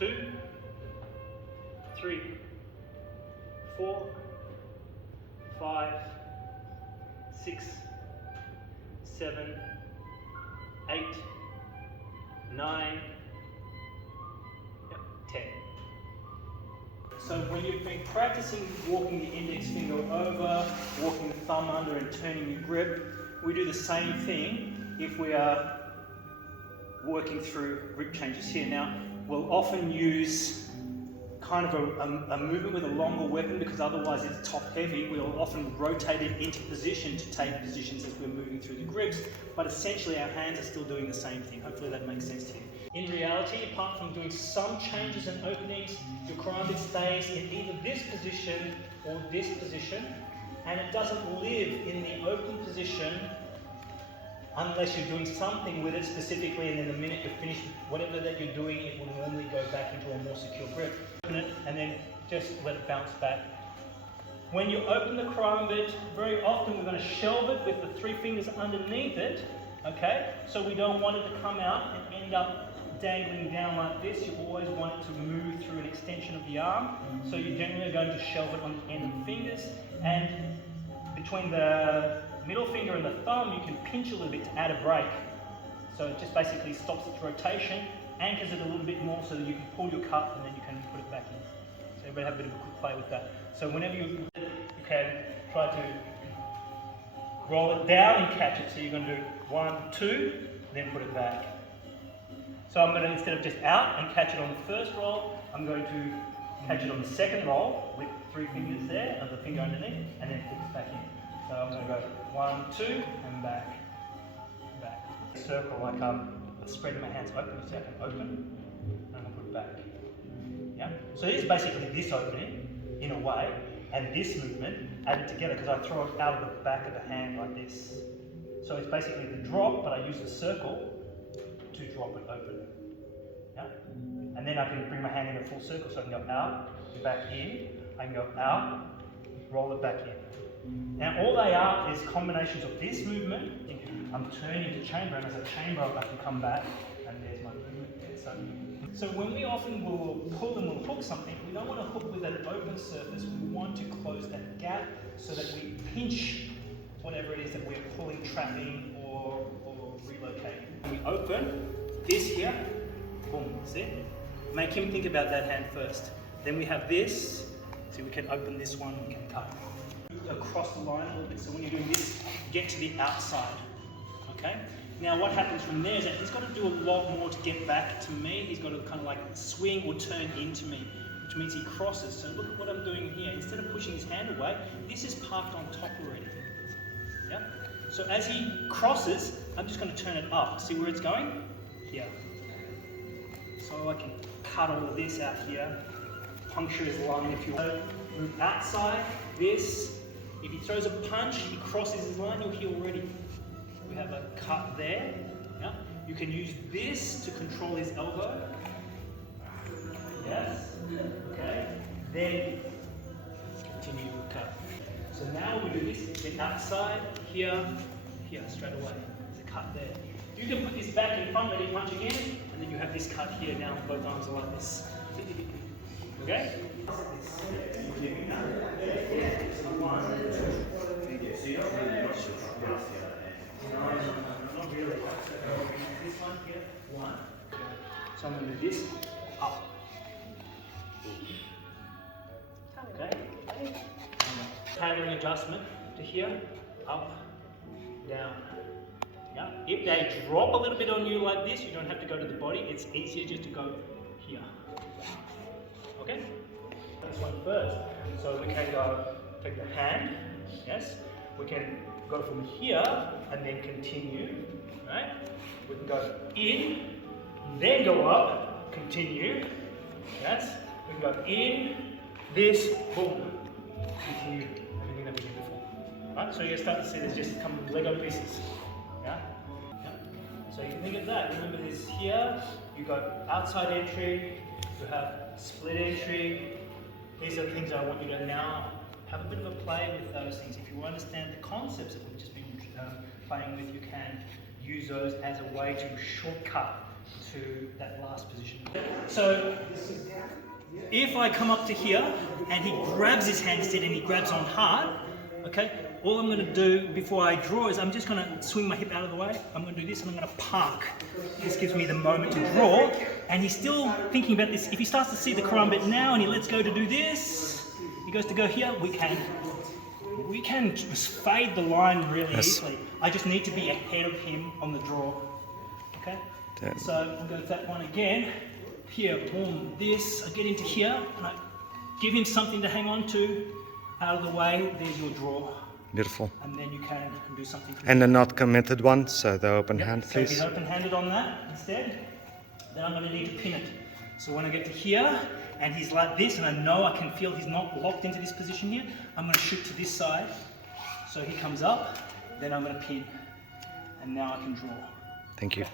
2, 3, 4, 5, 6, 7, 8, 9, 10. So when you've been practicing walking the index finger over, walking the thumb under and turning your grip, we do the same thing if we are working through grip changes here. Now, we'll often use kind of a movement with a longer weapon because otherwise it's top heavy. We'll often rotate it into position to take positions as we're moving through the grips, but essentially our hands are still doing the same thing. Hopefully that makes sense to you. In reality, apart from doing some changes and openings, your karambit stays in either this position or this position, and it doesn't live in the open position unless you're doing something with it specifically, and then the minute you're finished whatever that you're doing, it will normally go back into a more secure grip. Open it and then just let it bounce back. When you open the karambit, very often we're going to shelve it with the 3 fingers underneath it, okay? So we don't want it to come out and end up dangling down like this. You always want it to move through an extension of the arm. So you're generally going to shelve it on the end of the fingers, and between the middle finger and the thumb, you can pinch a little bit to add a break. So it just basically stops its rotation, anchors it a little bit more so that you can pull your cut and then you can put it back in. So everybody have a bit of a quick play with that. So whenever you can try to roll it down and catch it. So you're going to do 1, 2, then put it back. So I'm going to, instead of just out and catch it on the first roll, I'm going to catch it on the second roll with 3 fingers there and the finger underneath, and then put it back in. So I'm going to go 1, 2, and back, back. Circle like spreading my hands open, so I can open, and I'll put it back. Yeah. So it is basically this opening, in a way, and this movement added together because I throw it out of the back of the hand like this. So it's basically the drop, but I use the circle to drop it open. Yeah. And then I can bring my hand in a full circle, so I can go out, back in. I can go out, roll it back in. Now all they are is combinations of this movement. I'm turning to chamber, and as a chamber I can come back, and there's my movement there. So when we often will pull and we'll hook something, we don't want to hook with an open surface. We want to close that gap so that we pinch whatever it is that we're pulling, trapping, or relocating. When we open this here, boom, see? Make him think about that hand first. Then we have this, so we can open this one, we can cut. Across the line a little bit, so when you're doing this, get to the outside, okay? Now what happens from there is that he's got to do a lot more to get back to me. He's got to kind of like swing or turn into me, which means he crosses. So look at what I'm doing here. Instead of pushing his hand away, this is parked on top already. Yeah? So as he crosses, I'm just going to turn it up. See where it's going? Here. So I can cut all of this out here, puncture his lung if you want. Move outside, this. If he throws a punch, he crosses his line, you'll hear already. We have a cut there. Yeah? You can use this to control his elbow. Yes. Okay. Then continue to cut. So now we do this. Then outside, here, here, straight away. There's a cut there. You can put this back in front, let him punch again, and then you have this cut here. Now both arms are like this. Okay? Not really. This one here, 1. So I'm going to do this, up. Okay? Tailoring adjustment to here, up, down. Yeah? If they drop a little bit on you like this, you don't have to go to the body. It's easier just to go here. Okay? This one first. So we can go, take the hand, yes? We can go from here and then continue, right? We can go in, then go up, continue, yes? We can go in, this, boom, continue, everything that we did before. Right? So you start to see there's just come Lego pieces, yeah? Yeah? So you can think of that. Remember this here, you got outside entry, you have split entry. These are the things I want you to now have a bit of a play with those things. If you understand the concepts that we've just been playing with, you can use those as a way to shortcut to that last position. So if I come up to here and he grabs his hand instead and he grabs on hard, okay, all I'm going to do before I draw is I'm just going to swing my hip out of the way. I'm going to do this and I'm going to park. This gives me the moment to draw, and he's still thinking about this. If he starts to see the karambit now and he lets go to do this, he goes to go here, we can just fade the line really easily. I just need to be ahead of him on the draw. Okay? Yeah. So I'll go with that one again. Here, boom, this, I get into here and I give him something to hang on to. Out of the way, there's your draw. Beautiful. And then you can do something. And the not committed one, so the open hand, So please. if he's open-handed on that instead, then I'm going to need to pin it. So when I get to here, and he's like this, and I know I can feel he's not locked into this position here, I'm going to shoot to this side. So he comes up, then I'm going to pin. And now I can draw. Thank you.